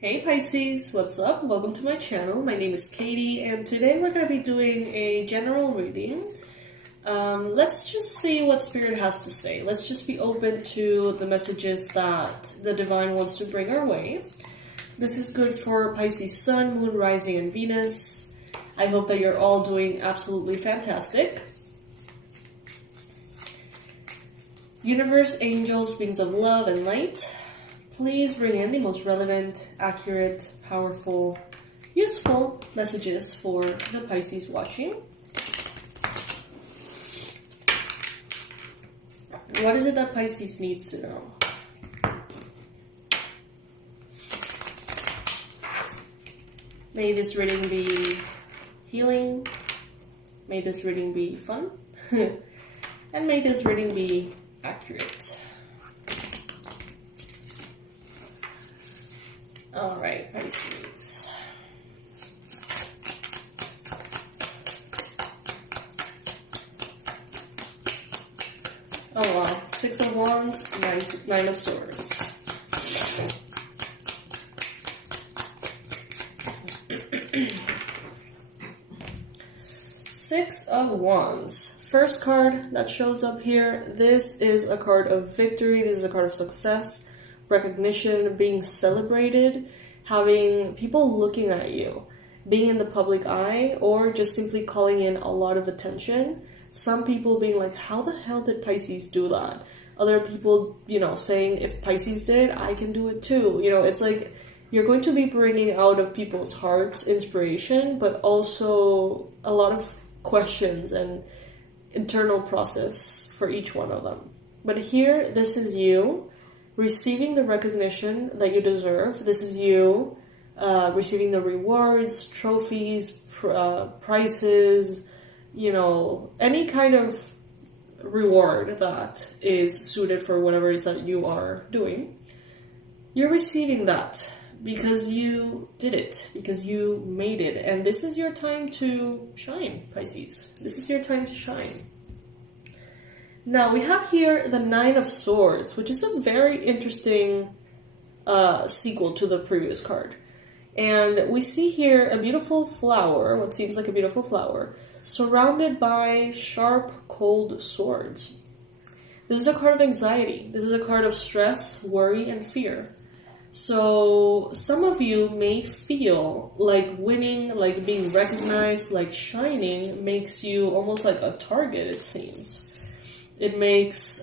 Hey Pisces, what's up? Welcome to my channel. My name is Katie, and today we're going to be doing a general reading. Let's just see what Spirit has to say. Let's just be open to the messages that the Divine wants to bring our way. This is good for Pisces Sun, Moon, Rising, and Venus. I hope that you're all doing absolutely fantastic. Universe, angels, beings of love, and light. Please bring in the most relevant, accurate, powerful, useful messages for the Pisces watching. What is it that Pisces needs to know? May this reading be healing. May this reading be fun. And may this reading be accurate. Alright, Pisces. Oh wow, 6 of Wands, 9 of Swords. Six of Wands. First card that shows up here, this is a card of victory, this is a card of success. Recognition, being celebrated, having people looking at you, being in the public eye, or just simply calling in a lot of attention. Some people being like, how the hell did Pisces do that? Other people, saying, if Pisces did it, I can do it too. It's like you're going to be bringing out of people's hearts inspiration, but also a lot of questions and internal process for each one of them. But here, this is you receiving the recognition that you deserve. This is you receiving the rewards, trophies, prizes, any kind of reward that is suited for whatever it is that you are doing. You're receiving that because you did it, because you made it. And this is your time to shine, Pisces. This is your time to shine. Now, we have here the 9 of Swords, which is a very interesting sequel to the previous card. And we see here a beautiful flower, what seems like a beautiful flower, surrounded by sharp, cold swords. This is a card of anxiety. This is a card of stress, worry, and fear. So some of you may feel like winning, like being recognized, like shining makes you almost like a target, it seems. It makes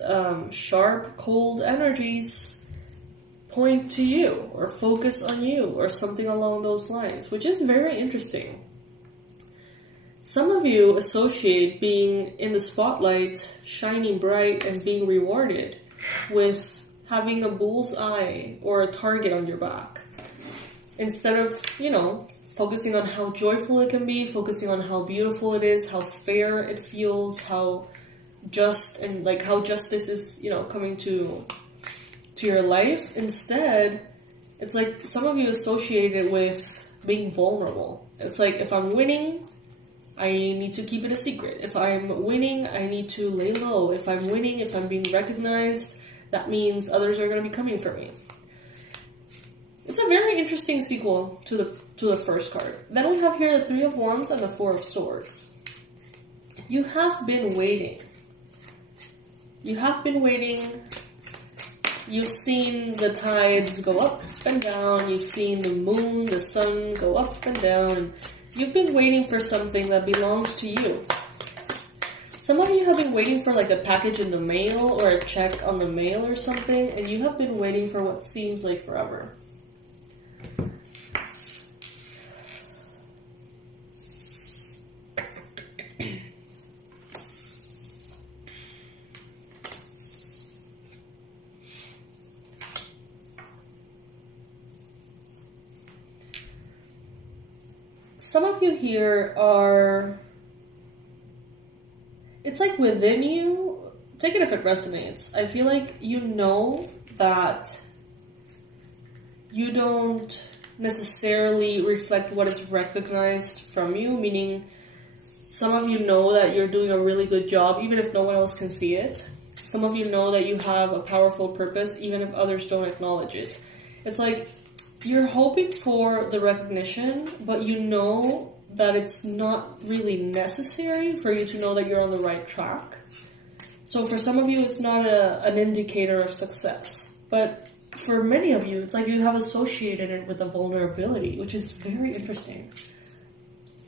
sharp, cold energies point to you or focus on you or something along those lines, which is very interesting. Some of you associate being in the spotlight, shining bright, and being rewarded with having a bull's eye or a target on your back. Instead of, focusing on how joyful it can be, focusing on how beautiful it is, how fair it feels, how just and like how justice is, coming to your life. Instead, it's like some of you associate it with being vulnerable. It's like, if I'm winning, I need to keep it a secret. If I'm winning, I need to lay low. If I'm winning, if I'm being recognized, that means others are going to be coming for me. It's a very interesting sequel to the first card. Then we have here the 3 of Wands and the 4 of Swords. You have been waiting. You have been waiting. You've seen the tides go up and down. You've seen the moon, the sun go up and down. You've been waiting for something that belongs to you. Some of you have been waiting for like a package in the mail or a check on the mail or something, and you have been waiting for what seems like forever. Some of you here are, it's like within you, take it if it resonates. I feel like you know that you don't necessarily reflect what is recognized from you, meaning some of you know that you're doing a really good job, even if no one else can see it. Some of you know that you have a powerful purpose, even if others don't acknowledge it. It's like You're hoping for the recognition, but you know that it's not really necessary for you to know that you're on the right track. So for some of you, it's not an indicator of success. But for many of you, it's like you have associated it with a vulnerability, which is very interesting.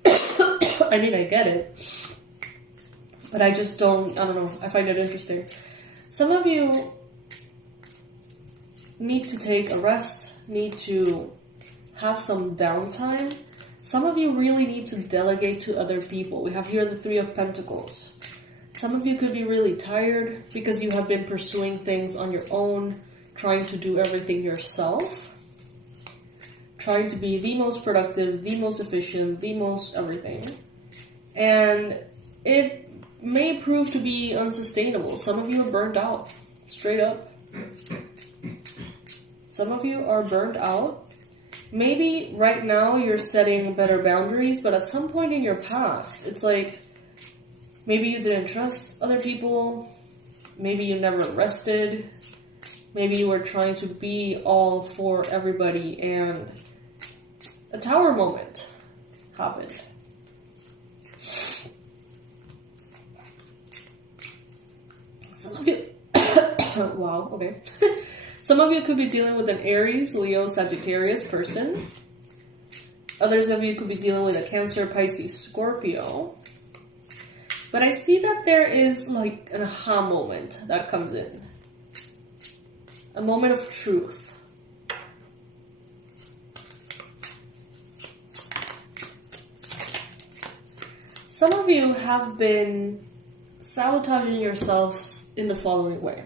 I mean, I get it. But I just don't know, I find it interesting. Some of you need to take a rest, need to have some downtime. Some of you really need to delegate to other people. We have here the Three of Pentacles. Some of you could be really tired because you have been pursuing things on your own, trying to do everything yourself, trying to be the most productive, the most efficient, the most everything. And it may prove to be unsustainable. Some of you are burned out, straight up. Some of you are burned out. Maybe right now you're setting better boundaries, but at some point in your past, it's like maybe you didn't trust other people, maybe you never rested, maybe you were trying to be all for everybody, and a tower moment happened. Some of you, wow, okay. Some of you could be dealing with an Aries, Leo, Sagittarius person. Others of you could be dealing with a Cancer, Pisces, Scorpio. But I see that there is like an aha moment that comes in. A moment of truth. Some of you have been sabotaging yourselves in the following way.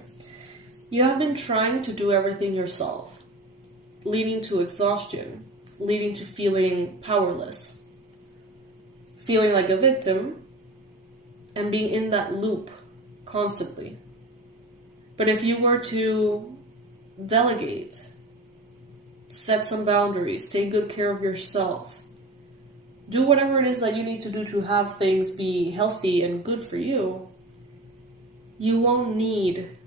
You have been trying to do everything yourself, leading to exhaustion, leading to feeling powerless, feeling like a victim, and being in that loop constantly. But if you were to delegate, set some boundaries, take good care of yourself, do whatever it is that you need to do to have things be healthy and good for you, you won't need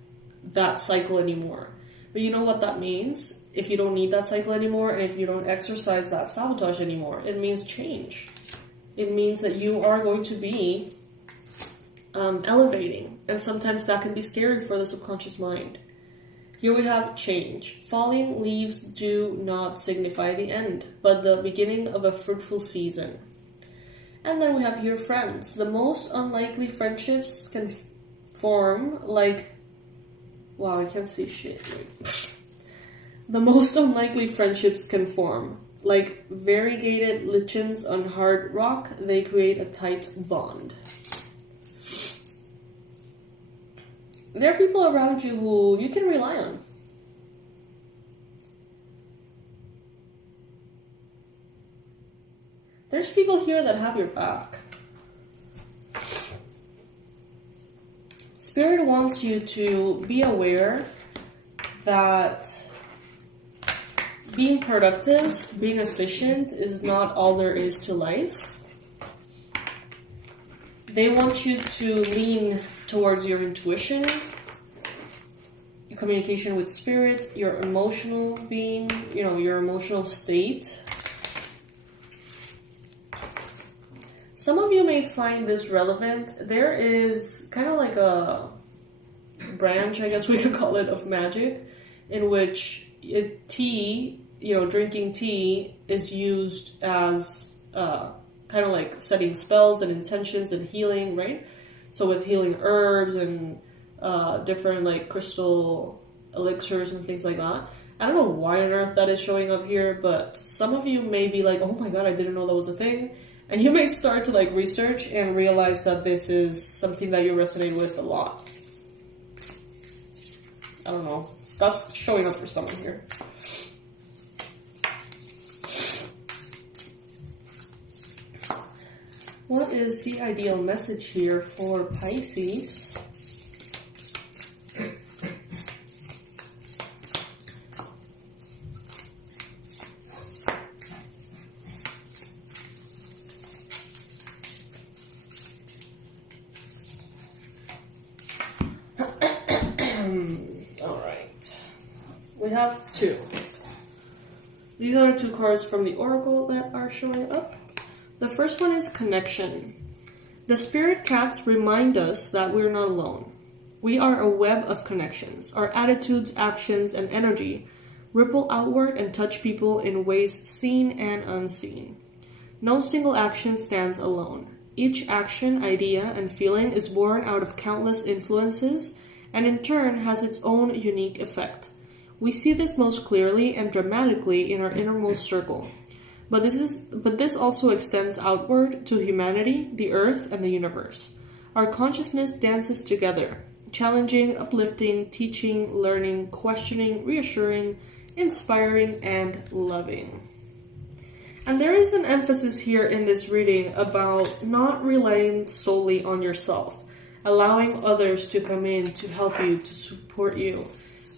that cycle anymore. But you know what that means? If you don't need that cycle anymore, and if you don't exercise that sabotage anymore, it means change. It means that you are going to be elevating, and sometimes that can be scary for the subconscious mind. Here we have change. Falling leaves do not signify the end, but the beginning of a fruitful season. And then we have here friends. The most unlikely friendships can form like... Wow, I can't see shit. Wait. The most unlikely friendships can form. Like variegated lichens on hard rock, they create a tight bond. There are people around you who you can rely on. There's people here that have your back. Spirit wants you to be aware that being productive, being efficient is not all there is to life. They want you to lean towards your intuition, your communication with spirit, your emotional being, your emotional state. Some of you may find this relevant. There is kind of like a branch, I guess we could call it, of magic, in which tea, drinking tea is used as kind of like setting spells and intentions and healing, right? So with healing herbs and different like crystal elixirs and things like that. I don't know why on earth that is showing up here, but some of you may be like, oh my god, I didn't know that was a thing. And you may start to like research and realize that this is something that you resonate with a lot. I don't know. That's showing up for someone here. What is the ideal message here for Pisces? All right. We have two. These are 2 cards from the Oracle that are showing up. The first one is connection. The spirit cats remind us that we're not alone. We are a web of connections. Our attitudes, actions, and energy ripple outward and touch people in ways seen and unseen. No single action stands alone. Each action, idea, and feeling is born out of countless influences and in turn has its own unique effect. We see this most clearly and dramatically in our innermost circle. But this also extends outward to humanity, the earth, and the universe. Our consciousness dances together, challenging, uplifting, teaching, learning, questioning, reassuring, inspiring, and loving. And there is an emphasis here in this reading about not relying solely on yourself, allowing others to come in to help you, to support you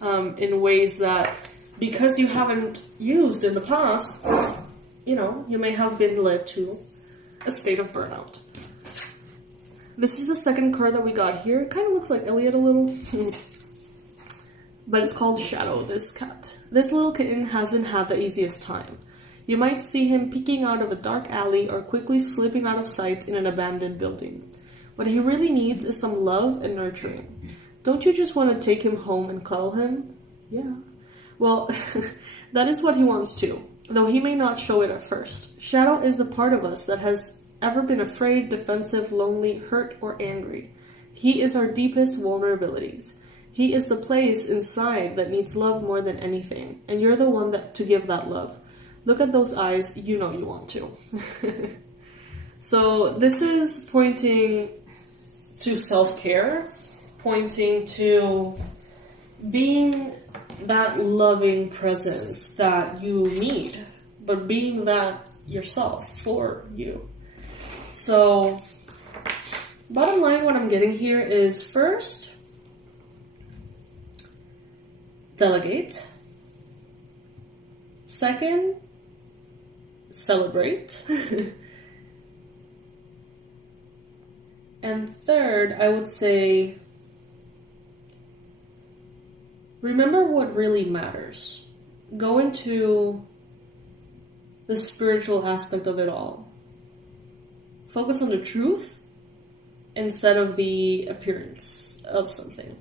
in ways that, because you haven't used in the past, you may have been led to a state of burnout. This is the second card that we got here. It kind of looks like Elliot a little. But it's called Shadow, this cat. This little kitten hasn't had the easiest time. You might see him peeking out of a dark alley or quickly slipping out of sight in an abandoned building. What he really needs is some love and nurturing. Don't you just want to take him home and cuddle him? Yeah. Well, that is what he wants too, though he may not show it at first. Shadow is a part of us that has ever been afraid, defensive, lonely, hurt, or angry. He is our deepest vulnerabilities. He is the place inside that needs love more than anything, and you're the one to give that love. Look at those eyes, you know you want to. So this is pointing to self-care, pointing to being that loving presence that you need, but being that yourself for you. So, bottom line, what I'm getting here is first, delegate. Second, celebrate. And third, I would say, remember what really matters. Go into the spiritual aspect of it all. Focus on the truth instead of the appearance of something.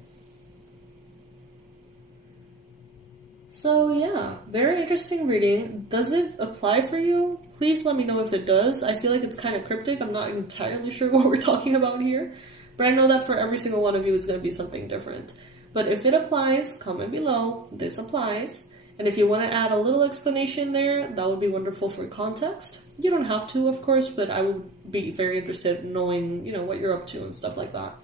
So yeah, very interesting reading. Does it apply for you? Please let me know if it does. I feel like it's kind of cryptic. I'm not entirely sure what we're talking about here. But I know that for every single one of you, it's going to be something different. But if it applies, comment below. This applies. And if you want to add a little explanation there, that would be wonderful for context. You don't have to, of course, but I would be very interested in knowing, what you're up to and stuff like that.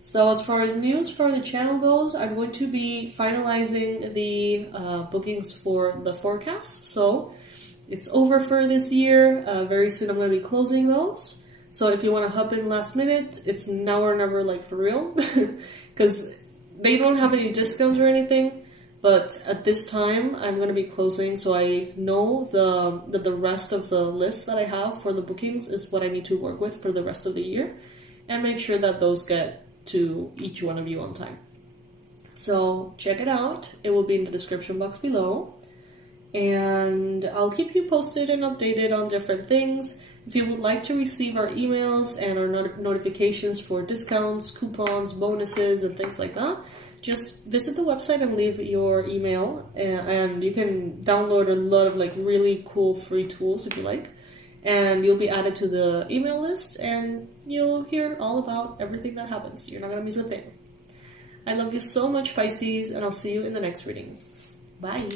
So as far as news for the channel goes, I'm going to be finalizing the bookings for the forecast. So it's over for this year. Very soon I'm going to be closing those. So if you want to hop in last minute, it's now or never, like, for real. Because they don't have any discounts or anything. But at this time, I'm going to be closing, so I know that the rest of the list that I have for the bookings is what I need to work with for the rest of the year. And make sure that those get to each one of you on time. So check it out. It will be in the description box below. And I'll keep you posted and updated on different things. If you would like to receive our emails and our notifications for discounts, coupons, bonuses, and things like that, just visit the website and leave your email, and you can download a lot of really cool free tools if you like, and you'll be added to the email list and you'll hear all about everything that happens. You're not going to miss a thing. I love you so much, Pisces, and I'll see you in the next reading. Bye!